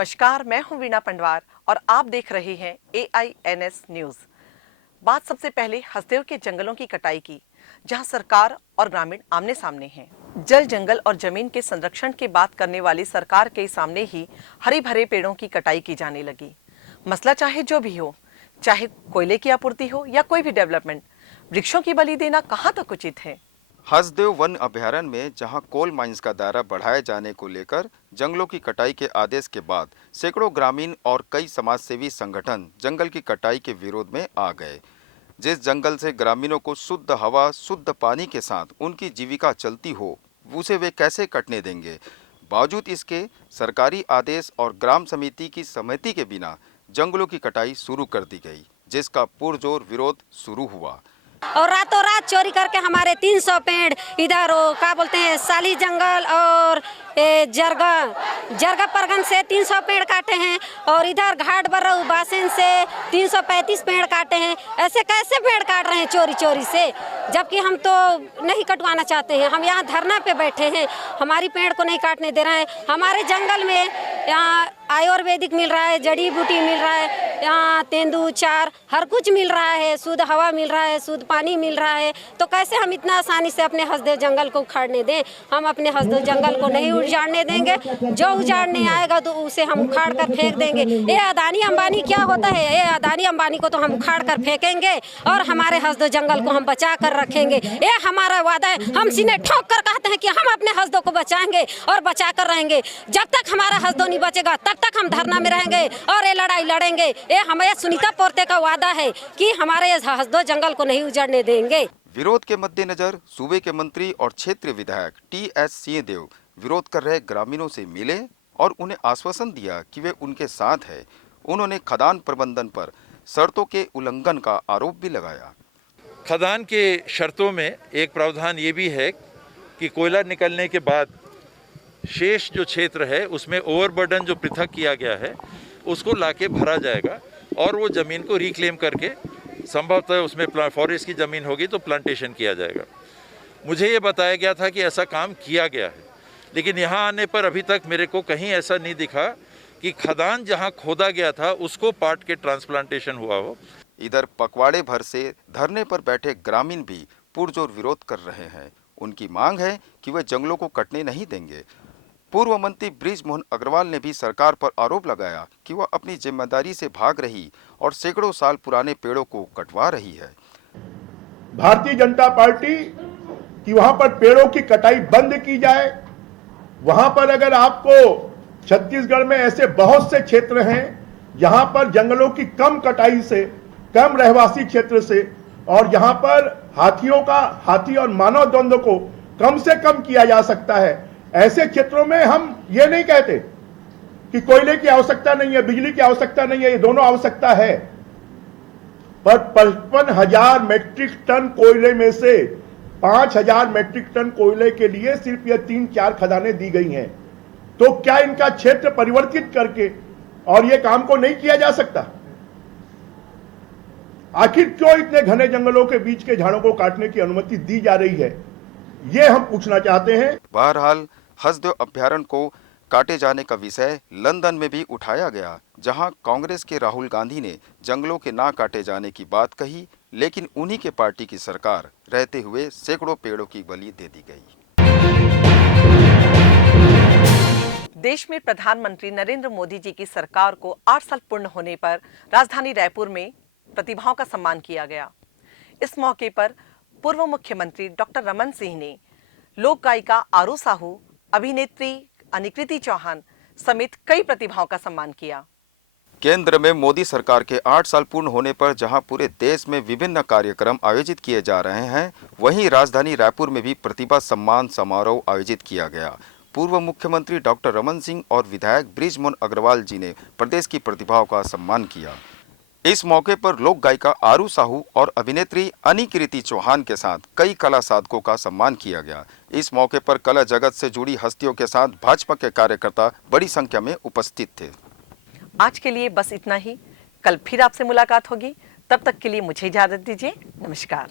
नमस्कार, मैं हूं वीणा पंडवार और आप देख रहे हैं AINS न्यूज। बात सबसे पहले हसदेव के जंगलों की कटाई की, जहां सरकार और ग्रामीण आमने सामने हैं। जल, जंगल और जमीन के संरक्षण की बात करने वाली सरकार के सामने ही हरे भरे पेड़ों की कटाई की जाने लगी। मसला चाहे जो भी हो, चाहे कोयले की आपूर्ति हो या कोई भी डेवलपमेंट, वृक्षों की बलि देना कहाँ तक उचित है। हसदेव वन अभयारण्य में जहां कोल माइंस का दायरा बढ़ाए जाने को लेकर जंगलों की कटाई के आदेश के बाद सैकड़ों ग्रामीण और कई समाजसेवी संगठन जंगल की कटाई के विरोध में आ गए। जिस जंगल से ग्रामीणों को शुद्ध हवा, शुद्ध पानी के साथ उनकी जीविका चलती हो, उसे वे कैसे कटने देंगे। बावजूद इसके सरकारी आदेश और ग्राम समिति की सहमति के बिना जंगलों की कटाई शुरू कर दी गई, जिसका पुरजोर विरोध शुरू हुआ। और रातों रात चोरी करके हमारे 300 पेड़ इधर क्या बोलते हैं साली जंगल और जरगा परगन से 300 पेड़ काटे हैं और इधर घाट बर्रऊ बासन से 335 पेड़ काटे हैं। ऐसे कैसे पेड़ काट रहे हैं चोरी चोरी से, जबकि हम तो नहीं कटवाना चाहते हैं। हम यहाँ धरना पे बैठे हैं, हमारी पेड़ को नहीं काटने दे रहे हैं। हमारे जंगल में यहाँ आयुर्वेदिक मिल रहा है, जड़ी बूटी मिल रहा है, यहाँ तेंदू चार हर कुछ मिल रहा है, शुद्ध हवा मिल रहा है, शुद्ध पानी मिल रहा है। तो कैसे हम इतना आसानी से अपने हसदेव जंगल को उखाड़ने दें। हम अपने हसदेव जंगल को नहीं उजाड़ने देंगे। जो उजाड़ने आएगा तो उसे हम उखाड़ कर फेंक देंगे। ये अदानी अंबानी क्या होता है, ये अदानी अंबानी को तो हम उखाड़ कर फेंकेंगे और हमारे हसदेव जंगल को हम बचा कर रखेंगे। ये हमारा वादा है। हम सीने ठोक कर कहते हैं कि हम अपने हसदों को बचाएंगे और बचा कर रहेंगे। जब तक हमारा हसदो नहीं बचेगा तब तक हम धरना में रहेंगे और ये लड़ाई लड़ेंगे। ये हमारे सुनीता पोर्ते का वादा है कि हमारे हसदो जंगल को नहीं उजाड़ने देंगे। विरोध के मद्देनजर सूबे के मंत्री और क्षेत्रीय विधायक TS सिंहदेव विरोध कर रहे ग्रामीणों से मिले और उन्हें आश्वासन दिया कि वे उनके साथ हैं। उन्होंने खदान प्रबंधन पर शर्तों के उल्लंघन का आरोप भी लगाया। खदान के शर्तों में एक प्रावधान ये भी है कि कोयला निकलने के बाद शेष जो क्षेत्र है उसमें ओवरबर्डन जो पृथक किया गया है उसको लाके भरा जाएगा और वो ज़मीन को रिक्लेम करके संभवतः उसमें फॉरेस्ट की ज़मीन होगी तो प्लांटेशन किया जाएगा। मुझे ये बताया गया था कि ऐसा काम किया गया है, लेकिन यहाँ आने पर अभी तक मेरे को कहीं ऐसा नहीं दिखा कि खदान जहाँ खोदा गया था उसको पाट के ट्रांसप्लांटेशन हुआ हो। इधर पखवाड़े भर से धरने पर बैठे ग्रामीण भी पुरजोर विरोध कर रहे हैं। उनकी मांग है कि वे जंगलों को कटने नहीं देंगे। पूर्व मंत्री बृजमोहन अग्रवाल ने भी सरकार पर आरोप लगाया कि वह अपनी जिम्मेदारी से भाग रही और सैकड़ों साल पुराने पेड़ों को कटवा रही है। भारतीय जनता पार्टी की वहां पर पेड़ों की कटाई बंद की जाए। वहां पर अगर आपको छत्तीसगढ़ में ऐसे बहुत से क्षेत्र हैं जहां पर जंगलों की कम कटाई से, कम रहवासी क्षेत्र से और यहां पर हाथी और मानव द्वंद्व को कम से कम किया जा सकता है, ऐसे क्षेत्रों में हम ये नहीं कहते कि कोयले की आवश्यकता नहीं है, बिजली की आवश्यकता नहीं है, ये दोनों आवश्यकता है। पर 55,000 मेट्रिक टन कोयले में से 5,000 मेट्रिक टन कोयले के लिए सिर्फ ये 3-4 खदानें दी गई हैं। तो क्या इनका क्षेत्र परिवर्तित करके और ये काम को नहीं किया जा सकता? आखिर क्यों इतने घने जंगलों के बीच के झाड़ों को काटने की अनुमति दी जा रही है, ये हम पूछना चाहते हैं। बहरहाल हसदेव अभयारण्य को काटे जाने का विषय लंदन में भी उठाया गया, जहां कांग्रेस के राहुल गांधी ने जंगलों के ना काटे जाने की बात कही, लेकिन उन्हीं के पार्टी की सरकार रहते हुए सैकड़ों पेड़ों की बलि दे दी गई। देश में प्रधानमंत्री नरेंद्र मोदी जी की सरकार को 8 साल पूर्ण होने पर राजधानी रायपुर में प्रतिभाओं का सम्मान किया गया। इस मौके पर पूर्व मुख्यमंत्री डॉक्टर रमन सिंह ने लोक गायिका आरू साहू, अभिनेत्री अनिकृति चौहान समेत कई प्रतिभाओं का सम्मान किया। केंद्र में मोदी सरकार के 8 साल पूर्ण होने पर जहां पूरे देश में विभिन्न कार्यक्रम आयोजित किए जा रहे हैं, वहीं राजधानी रायपुर में भी प्रतिभा सम्मान समारोह आयोजित किया गया। पूर्व मुख्यमंत्री डॉक्टर रमन सिंह और विधायक बृजमोहन अग्रवाल जी ने प्रदेश की प्रतिभाओं का सम्मान किया। इस मौके पर लोक गायिका आरू साहू और अभिनेत्री अनिकृति चौहान के साथ कई कला साधकों का सम्मान किया गया। इस मौके पर कला जगत से जुड़ी हस्तियों के साथ भाजपा के कार्यकर्ता बड़ी संख्या में उपस्थित थे। आज के लिए बस इतना ही। कल फिर आपसे मुलाकात होगी। तब तक के लिए मुझे इजाजत दीजिए। नमस्कार।